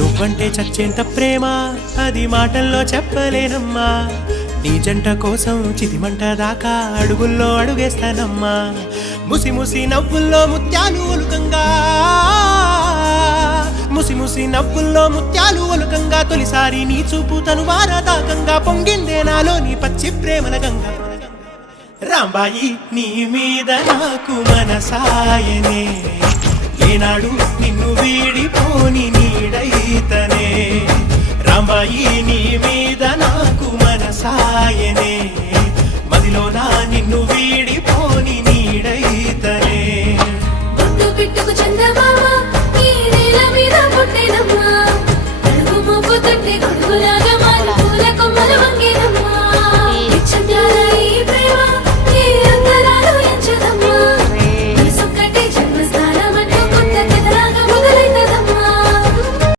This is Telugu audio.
నువ్వంటే చచ్చేంత ప్రేమ అది మాటల్లో చెప్పలేనమ్మా నీ జంట కోసం చితిమంట దాకా అడుగుల్లో అడుగేస్తానమ్మా ముసి ముసి నవ్వుల్లో ముత్యాలు ఒలుకంగా ముసి ముసి నవ్వుల్లో ముత్యాలు ఒలుకంగా తొలిసారి నీ చూపు తను వారదాకంగా పొంగిందే నాలో నీ పచ్చి ప్రేమల గంగా రాంబాయి నీ మీద నాకు మనసాయనే ఏనాడు నిన్ను వీడిపోని నీడ